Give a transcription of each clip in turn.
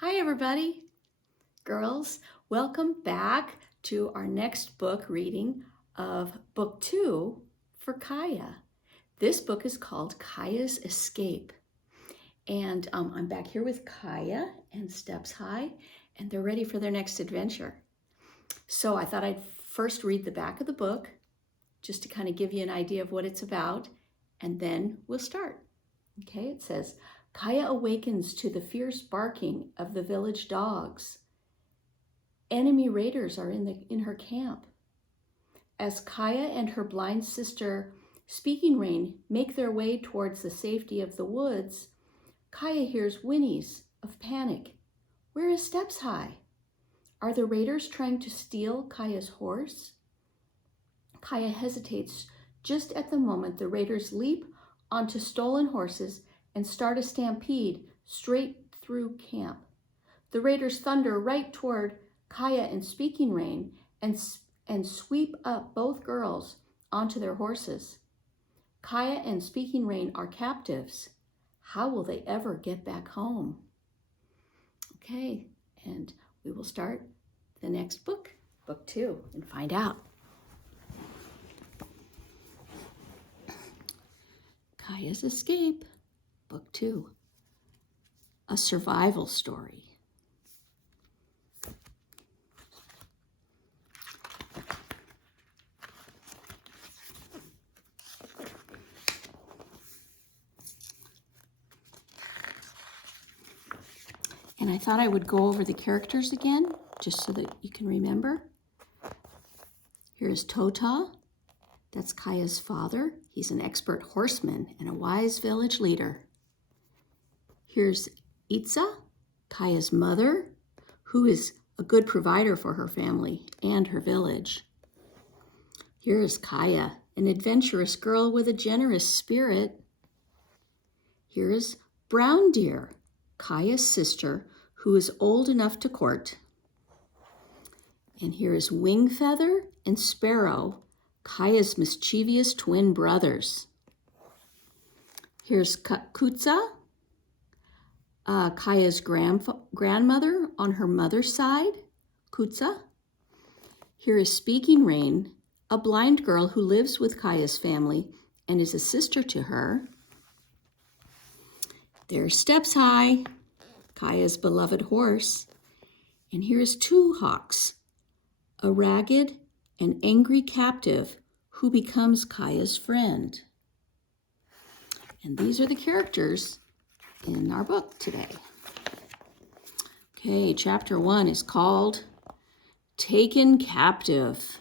Hi, everybody. Girls, welcome back to our next book reading of Book 2 for Kaya. This book is called Kaya's Escape. And I'm back here with Kaya and Steps High, and they're ready for their next adventure. So I thought I'd first read the back of the book, just to kind of give you an idea of what it's about, and then we'll start. Okay, it says, Kaya awakens to the fierce barking of the village dogs. Enemy raiders are in her camp. As Kaya and her blind sister, Speaking Rain, make their way towards the safety of the woods, Kaya hears whinnies of panic. Where is Steps High? Are the raiders trying to steal Kaya's horse? Kaya hesitates just at the moment the raiders leap onto stolen horses and start a stampede straight through camp. The raiders thunder right toward Kaya and Speaking Rain and sweep up both girls onto their horses. Kaya and Speaking Rain are captives. How will they ever get back home? Okay, and we will start the next book, Book 2, and find out. Kaya's Escape, Book 2, a survival story. And I thought I would go over the characters again, just so that you can remember. Here's Tota. That's Kaya's father. He's an expert horseman and a wise village leader. Here's Itza, Kaya's mother, who is a good provider for her family and her village. Here is Kaya, an adventurous girl with a generous spirit. Here is Brown Deer, Kaya's sister, who is old enough to court. And here is Wing Feather and Sparrow, Kaya's mischievous twin brothers. Here's Kutza, Kaya's grandmother on her mother's side, Kutza. Here is Speaking Rain, a blind girl who lives with Kaya's family and is a sister to her. There's Steps High, Kaya's beloved horse. And here's Two Hawks, a ragged and angry captive who becomes Kaya's friend. And these are the characters in our book today. Okay, chapter 1 is called Taken Captive.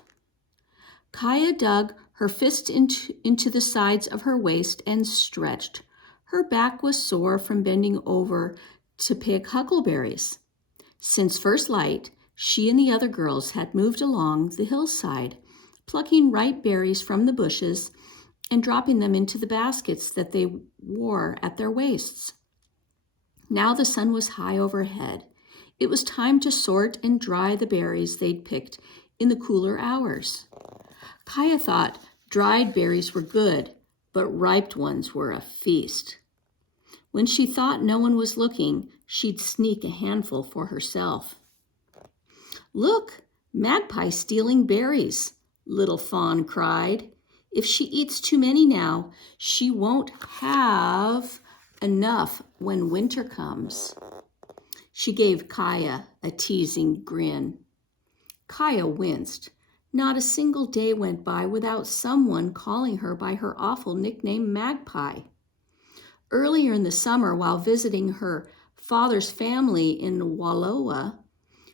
Kaya dug her fist into the sides of her waist and stretched. Her back was sore from bending over to pick huckleberries. Since first light, she and the other girls had moved along the hillside, plucking ripe berries from the bushes and dropping them into the baskets that they wore at their waists. Now the sun was high overhead. It was time to sort and dry the berries they'd picked in the cooler hours. Kaya thought dried berries were good, but ripe ones were a feast. When she thought no one was looking, she'd sneak a handful for herself. Look, Magpie stealing berries, little Fawn cried. If she eats too many now, she won't have enough when winter comes. She gave Kaya a teasing grin. Kaya winced. Not a single day went by without someone calling her by her awful nickname Magpie. Earlier in the summer, while visiting her father's family in Wallowa,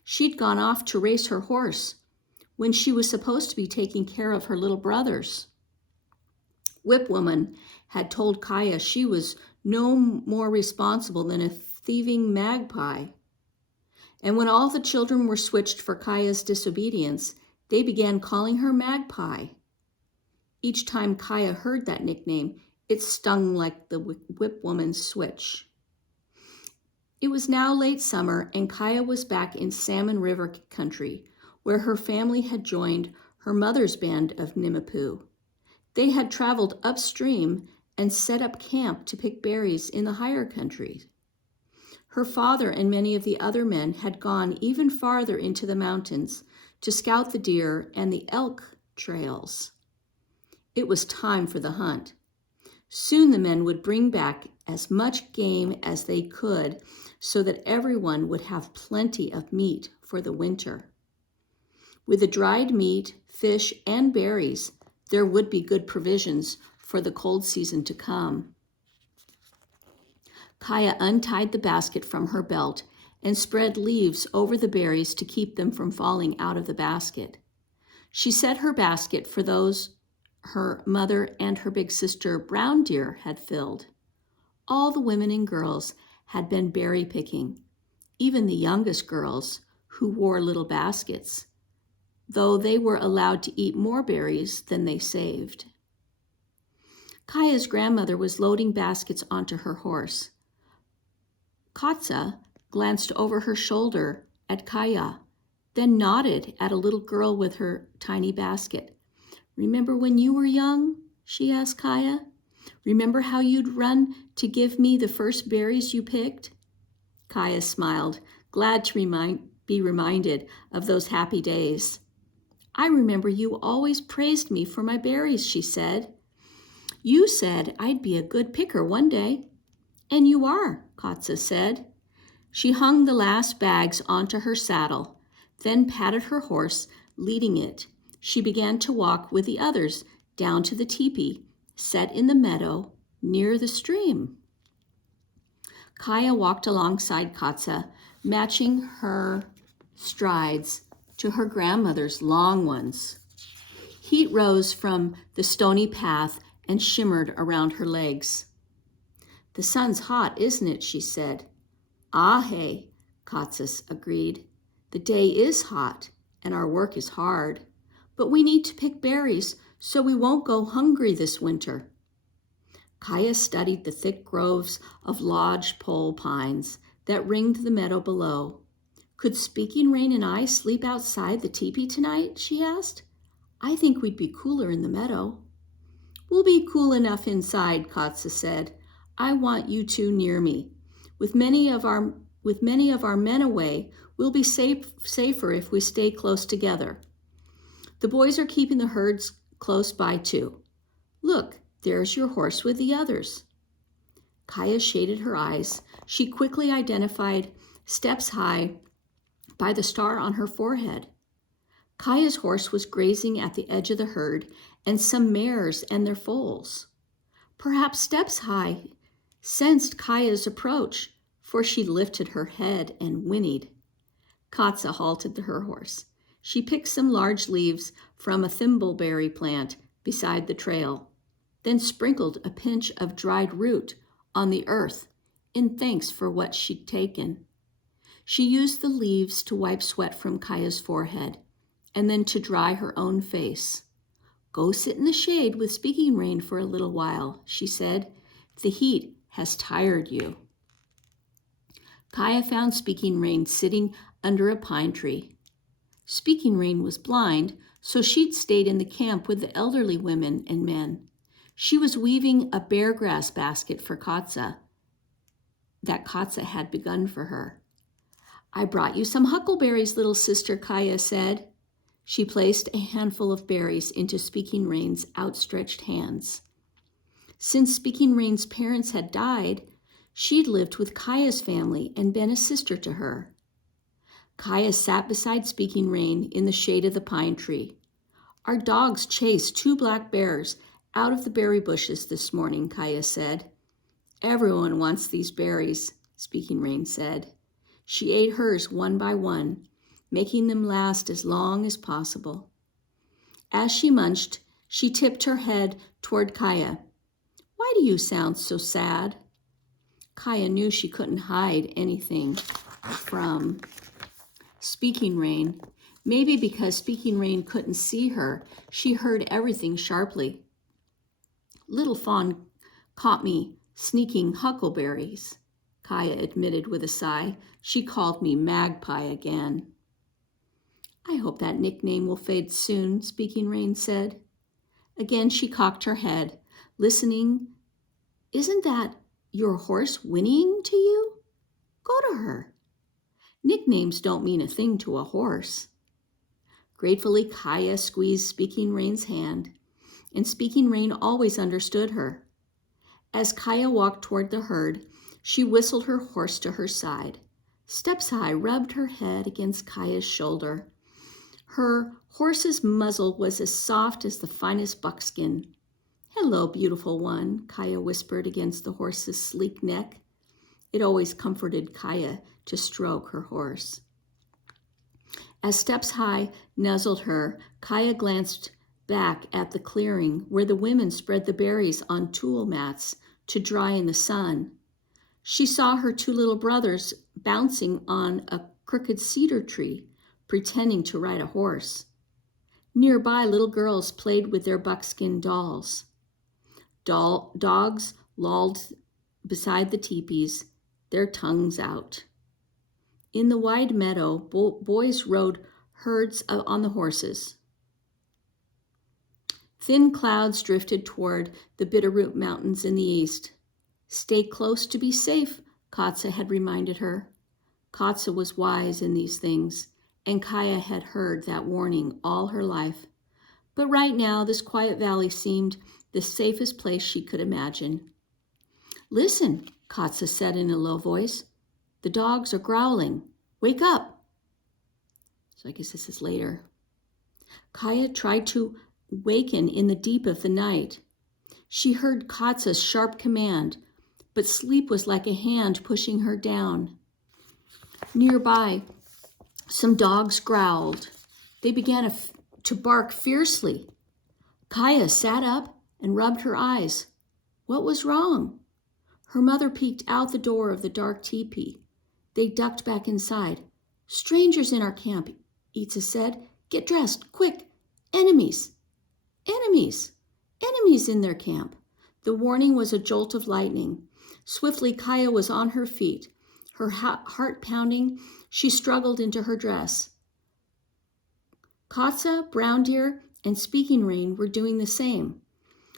she'd gone off to race her horse when she was supposed to be taking care of her little brothers. Whipwoman had told Kaya she was no more responsible than a thieving magpie. And when all the children were switched for Kaya's disobedience, they began calling her Magpie. Each time Kaya heard that nickname, it stung like the whipwoman's switch. It was now late summer, and Kaya was back in Salmon River country, where her family had joined her mother's band of Nimapoo. They had traveled upstream and set up camp to pick berries in the higher country. Her father and many of the other men had gone even farther into the mountains to scout the deer and the elk trails. It was time for the hunt. Soon the men would bring back as much game as they could so that everyone would have plenty of meat for the winter. With the dried meat, fish, and berries, there would be good provisions for the cold season to come. Kaya untied the basket from her belt and spread leaves over the berries to keep them from falling out of the basket. She set her basket for those her mother and her big sister Brown Deer had filled. All the women and girls had been berry picking, even the youngest girls who wore little baskets, though they were allowed to eat more berries than they saved. Kaya's grandmother was loading baskets onto her horse. Katsa glanced over her shoulder at Kaya, then nodded at a little girl with her tiny basket. "Remember when you were young?" she asked Kaya. "Remember how you'd run to give me the first berries you picked?" Kaya smiled, glad to be reminded of those happy days. "I remember you always praised me for my berries," she said. "You said I'd be a good picker one day." "And you are," Katsa said. She hung the last bags onto her saddle, then patted her horse, leading it. She began to walk with the others down to the teepee, set in the meadow near the stream. Kaya walked alongside Katsa, matching her strides to her grandmother's long ones. Heat rose from the stony path and shimmered around her legs. "The sun's hot, isn't it?" she said. "Ah, hey," Katsa agreed. "The day is hot and our work is hard, but we need to pick berries so we won't go hungry this winter." Kaya studied the thick groves of lodgepole pines that ringed the meadow below. "Could Speaking Rain and I sleep outside the teepee tonight?" she asked. "I think we'd be cooler in the meadow." "We'll be cool enough inside," Katsa said. "I want you two near me. With many of our men away, we'll be safer if we stay close together. The boys are keeping the herds close by too. Look, there's your horse with the others." Kaya shaded her eyes. She quickly identified Steps High by the star on her forehead. Kaya's horse was grazing at the edge of the herd, and some mares and their foals. Perhaps Steps High sensed Kaya's approach, for she lifted her head and whinnied. Katsa halted her horse. She picked some large leaves from a thimbleberry plant beside the trail, then sprinkled a pinch of dried root on the earth in thanks for what she'd taken. She used the leaves to wipe sweat from Kaya's forehead and then to dry her own face. "Go sit in the shade with Speaking Rain for a little while," she said. "The heat has tired you." Kaya found Speaking Rain sitting under a pine tree. Speaking Rain was blind, so she'd stayed in the camp with the elderly women and men. She was weaving a beargrass basket for Katsa that Katsa had begun for her. "I brought you some huckleberries, little sister," Kaya said. She placed a handful of berries into Speaking Rain's outstretched hands. Since Speaking Rain's parents had died, she'd lived with Kaya's family and been a sister to her. Kaya sat beside Speaking Rain in the shade of the pine tree. "Our dogs chased 2 black bears out of the berry bushes this morning," Kaya said. "Everyone wants these berries," Speaking Rain said. She ate hers one by one, making them last as long as possible. As she munched, she tipped her head toward Kaya. "Why do you sound so sad?" Kaya knew she couldn't hide anything from Speaking Rain. Maybe because Speaking Rain couldn't see her, she heard everything sharply. "Little Fawn caught me sneaking huckleberries," Kaya admitted with a sigh. "She called me Magpie again." "I hope that nickname will fade soon," Speaking Rain said. Again she cocked her head, listening. "Isn't that your horse whinnying to you? Go Nicknames don't mean a thing to a horse. Gratefully, Kaya squeezed Speaking Rain's hand, and Speaking Rain always understood her. As Kaya walked toward the herd, she whistled her horse to her side. Steps High rubbed her head against Kaya's shoulder. Her horse's muzzle was as soft as the finest buckskin. "Hello, beautiful one," Kaya whispered against the horse's sleek neck. It always comforted Kaya to stroke her horse. As Steps High nuzzled her, Kaya glanced back at the clearing where the women spread the berries on tool mats to dry in the sun. She saw her two little brothers bouncing on a crooked cedar tree, pretending to ride a horse. Nearby, little girls played with their buckskin dolls. Dogs lolled beside the teepees, their tongues out. In the wide meadow, boys rode herds on the horses. Thin clouds drifted toward the Bitterroot Mountains in the east. "Stay close to be safe," Katsa had reminded her. Katsa was wise in these things, and Kaya had heard that warning all her life. But right now, this quiet valley seemed the safest place she could imagine. "Listen," Katsa said in a low voice. "The dogs are growling. Wake up." So I guess this is later. Kaya tried to waken in the deep of the night. She heard Katsa's sharp command, but sleep was like a hand pushing her down. Nearby, some dogs growled. They began to bark fiercely. Kaya sat up and rubbed her eyes. What was wrong? Her mother peeked out the door of the dark teepee. They ducked back inside. "Strangers in our camp," Itza said. "Get dressed, quick. Enemies. Enemies. Enemies in their camp." The warning was a jolt of lightning. Swiftly, Kaya was on her feet. Her heart pounding, she struggled into her dress. Katsa, Brown Deer, and Speaking Rain were doing the same.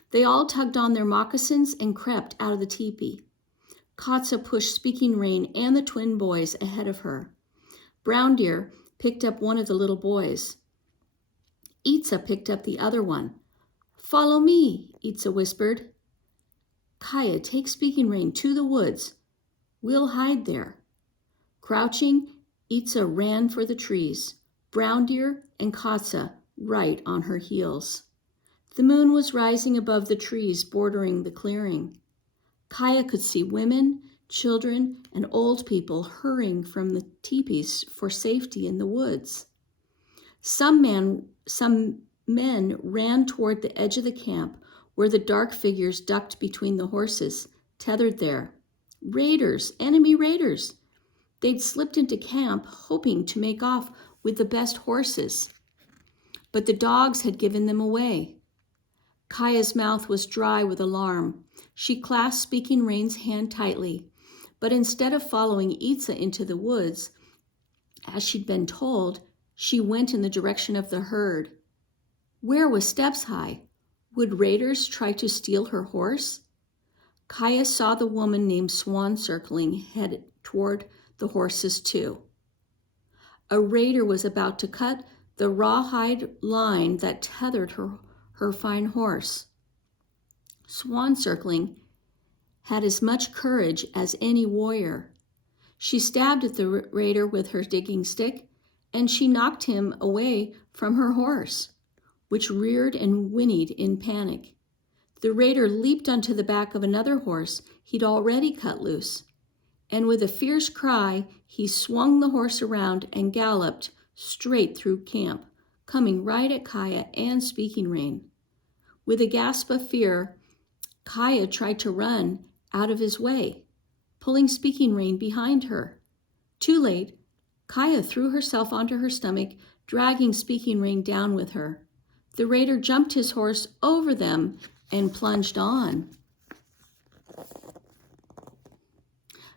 They all tugged on their moccasins and crept out of the teepee. Katsa pushed Speaking Rain and the twin boys ahead of her. Brown Deer picked up one of the little boys. Itza picked up the other one. "Follow me," Itza whispered. "Kaya, take Speaking Rain to the woods. We'll hide there." Crouching, Itza ran for the trees, Brown Deer and Katsa right on her heels. The moon was rising above the trees bordering the clearing. Kaya could see women, children, and old people hurrying from the teepees for safety in the woods. Some men ran toward the edge of the camp where the dark figures ducked between the horses, tethered there. Raiders, enemy raiders. They'd slipped into camp hoping to make off with the best horses. But the dogs had given them away. Kaya's mouth was dry with alarm. She clasped Speaking Rain's hand tightly, but instead of following Itza into the woods, as she'd been told, she went in the direction of the herd. Where was Steps High? Would raiders try to steal her horse? Kaya saw the woman named Swan Circling headed toward the horses too. A raider was about to cut the rawhide line that tethered her fine horse. Swan Circling had as much courage as any warrior. She stabbed at the raider with her digging stick, and she knocked him away from her horse, which reared and whinnied in panic. The raider leaped onto the back of another horse he'd already cut loose, and with a fierce cry, he swung the horse around and galloped straight through camp, coming right at Kaya and Speaking Rain. With a gasp of fear, Kaya tried to run out of his way, pulling Speaking Rain behind her. Too late, Kaya threw herself onto her stomach, dragging Speaking Rain down with her. The raider jumped his horse over them and plunged on.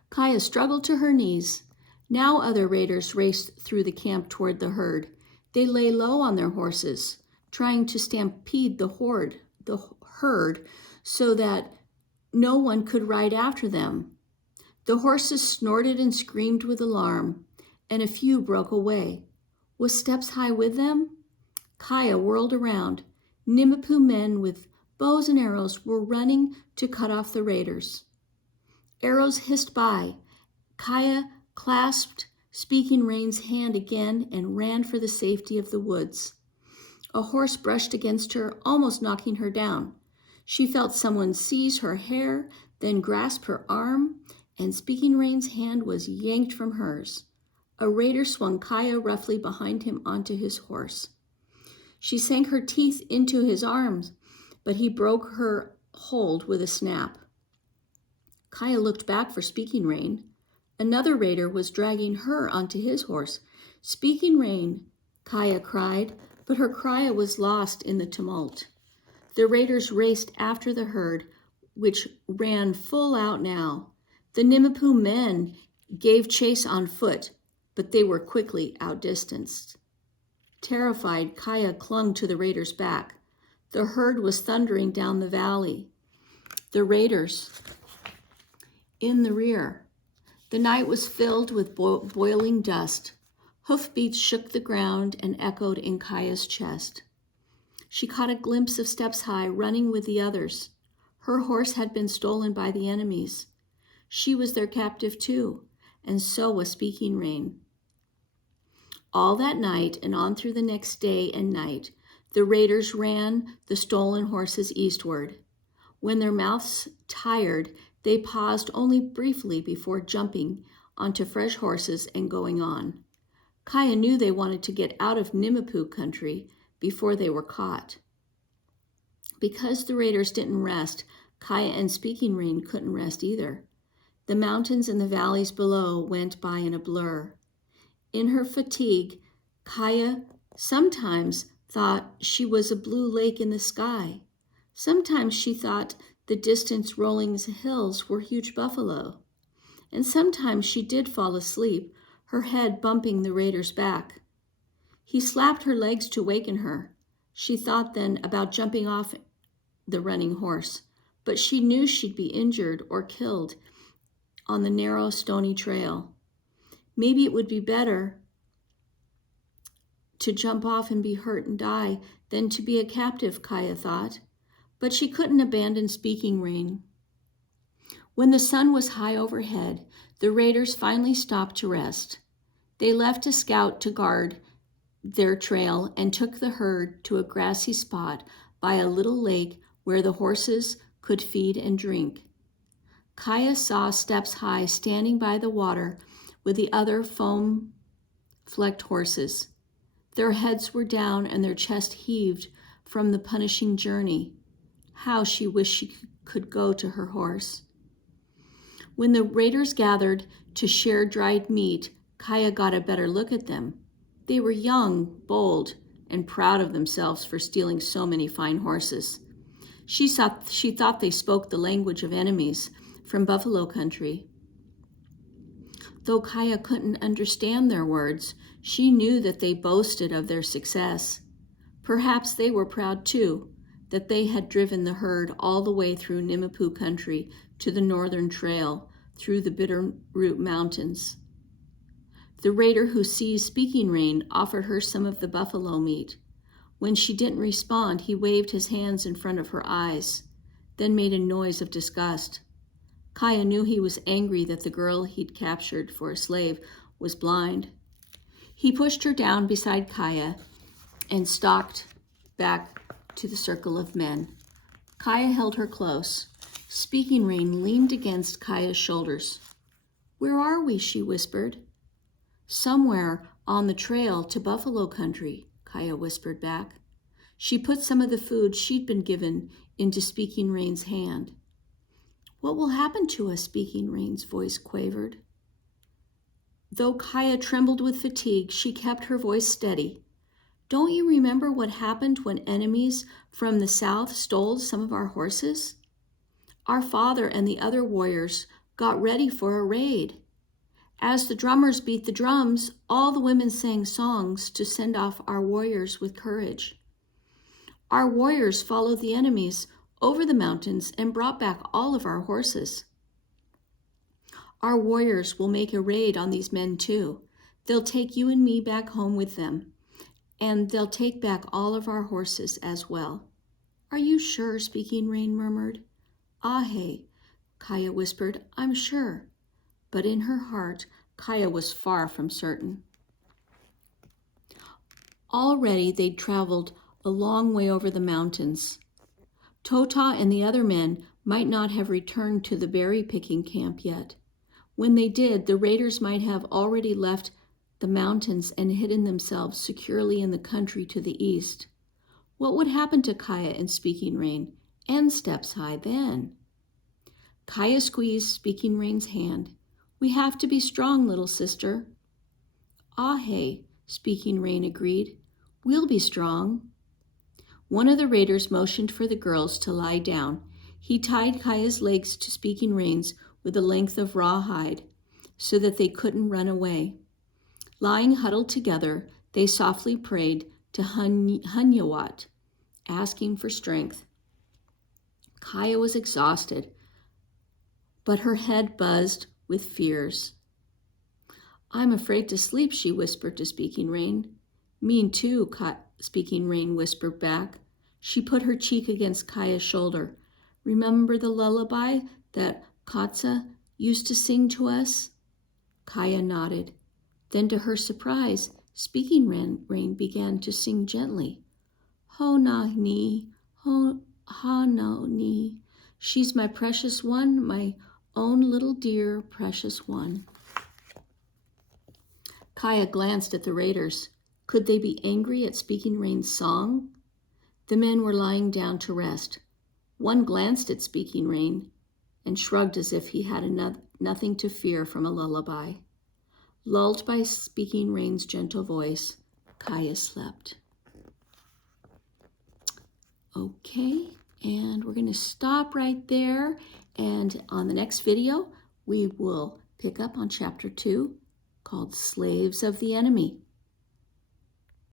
Kaya struggled to her knees. Now other raiders raced through the camp toward the herd. They lay low on their horses, trying to stampede the herd, so that no one could ride after them. The horses snorted and screamed with alarm. and a few broke away. Was Steps High with them? Kaya whirled around. Nimipu men with bows and arrows were running to cut off the raiders. Arrows hissed by. Kaya clasped Speaking Rain's hand again and ran for the safety of the woods. A horse brushed against her, almost knocking her down. She felt someone seize her hair, then grasp her arm, and Speaking Rain's hand was yanked from hers. A raider swung Kaya roughly behind him onto his horse. She sank her teeth into his arms, but he broke her hold with a snap. Kaya looked back for Speaking Rain. Another raider was dragging her onto his horse. Speaking Rain, Kaya cried, but her cry was lost in the tumult. The raiders raced after the herd, which ran full out now. The Nimipu men gave chase on foot, but they were quickly outdistanced. Terrified, Kaya clung to the raiders' back. The herd was thundering down the valley. The raiders in the rear. The night was filled with boiling dust. Hoofbeats shook the ground and echoed in Kaya's chest. She caught a glimpse of Steps High running with the others. Her horse had been stolen by the enemies. She was their captive too, and so was Speaking Rain. All that night and on through the next day and night, the raiders ran the stolen horses eastward. When their mouths tired, they paused only briefly before jumping onto fresh horses and going on. Kaya knew they wanted to get out of Nimipu country before they were caught. Because the raiders didn't rest, Kaya and Speaking Rain couldn't rest either. The mountains and the valleys below went by in a blur. In her fatigue, Kaya sometimes thought she was a blue lake in the sky. Sometimes she thought the distant rolling hills were huge buffalo. And sometimes she did fall asleep, her head bumping the raider's back. He slapped her legs to waken her. She thought then about jumping off the running horse, but she knew she'd be injured or killed on the narrow, stony trail. Maybe it would be better to jump off and be hurt and die than to be a captive, Kaya thought. But she couldn't abandon Speaking Rain. When the sun was high overhead, the raiders finally stopped to rest. They left a scout to guard their trail and took the herd to a grassy spot by a little lake where the horses could feed and drink. Kaya saw Steps High standing by the water with the other foam-flecked horses. Their heads were down and their chest heaved from the punishing journey. How she wished she could go to her horse. When the raiders gathered to share dried meat, Kaya got a better look at them. They were young, bold, and proud of themselves for stealing so many fine horses. She thought they spoke the language of enemies from buffalo country. Though Kaya couldn't understand their words, she knew that they boasted of their success. Perhaps they were proud too, that they had driven the herd all the way through Nimipu country to the northern trail through the Bitterroot Mountains. The raider who seized Speaking Rain offered her some of the buffalo meat. When she didn't respond, he waved his hands in front of her eyes, then made a noise of disgust. Kaya knew he was angry that the girl he'd captured for a slave was blind. He pushed her down beside Kaya and stalked back to the circle of men. Kaya held her close. Speaking Rain leaned against Kaya's shoulders. "Where are we?" she whispered. "Somewhere on the trail to buffalo country," Kaya whispered back. She put some of the food she'd been given into Speaking Rain's hand. "What will happen to us?" Speaking Rain's voice quavered. Though Kaya trembled with fatigue, she kept her voice steady. "Don't you remember what happened when enemies from the south stole some of our horses? Our father and the other warriors got ready for a raid. As the drummers beat the drums, all the women sang songs to send off our warriors with courage. Our warriors followed the enemies over the mountains and brought back all of our horses. Our warriors will make a raid on these men too. They'll take you and me back home with them, and they'll take back all of our horses as well." "Are you sure?" Speaking Rain murmured. "Ahe," Kaya whispered, "I'm sure." But in her heart, Kaya was far from certain. Already they'd traveled a long way over the mountains. Tota and the other men might not have returned to the berry-picking camp yet. When they did, the raiders might have already left the mountains and hidden themselves securely in the country to the east. What would happen to Kaya and Speaking Rain and Steps High then? Kaya squeezed Speaking Rain's hand. "We have to be strong, little sister." "Ahe," Speaking Rain agreed. "We'll be strong." One of the raiders motioned for the girls to lie down. He tied Kaya's legs to Speaking Rain's with a length of rawhide so that they couldn't run away. Lying huddled together, they softly prayed to Hunyawat, asking for strength. Kaya was exhausted, but her head buzzed with fears. "I'm afraid to sleep," she whispered to Speaking Rain. "Me too," Speaking Rain whispered back. She put her cheek against Kaya's shoulder. "Remember the lullaby that Katsa used to sing to us?" Kaya nodded. Then, to her surprise, Speaking Rain began to sing gently. "Ho na ni, ho ha no ni. She's my precious one, my own little dear precious one." Kaya glanced at the raiders. Could they be angry at Speaking Rain's song? The men were lying down to rest. One glanced at Speaking Rain and shrugged as if he had nothing to fear from a lullaby. Lulled by Speaking Rain's gentle voice, Kaya slept. Okay, and we're going to stop right there. And on the next video, we will pick up on Chapter 2 called Slaves of the Enemy.